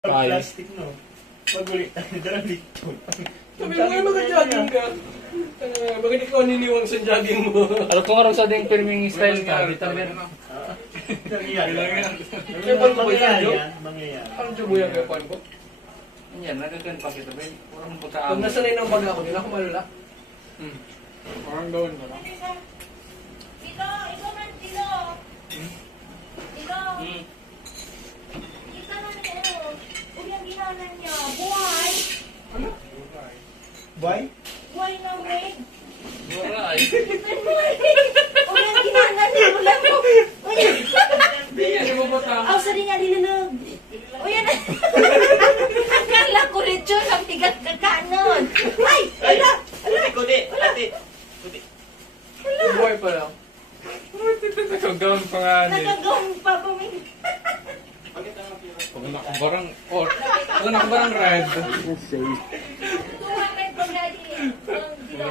Plastic, no? Magulit tayo, darang lechon. Sabi mo nga naka-jogging ka. Bakit ikaw niniwang sa jogging mo? Alam ko nga rin sa ding filming style ka. Dito rin. Nangyayari. Kaya paano ba yan, Jo? Mangyayari. Parang tubo yan kaya paano ko? Yan, nagkakan pa kita ba? Parang Pag pagkaamo. nasanay ng baga ako, di na ako malala. Parang gawin mo lang. Dito, ito man, dito. Dito. Kita na niya, Uy, ang ginanan niya. Buhay. Why? Buhay na red. Wala ay. Uy, ang ginanan niya. Wala mo. Uy, Hindi yan, di ba bata? aw, sa rin niya nilunod. Uy, yan. Akala ko lechon, ang tigat kakanon. Ay, ala. Kuti, ate. Buhay pa lang. Nagkagawin pa nga niya. Nagagawin pa pa may... Pag nakabarang, pag nakabarang red.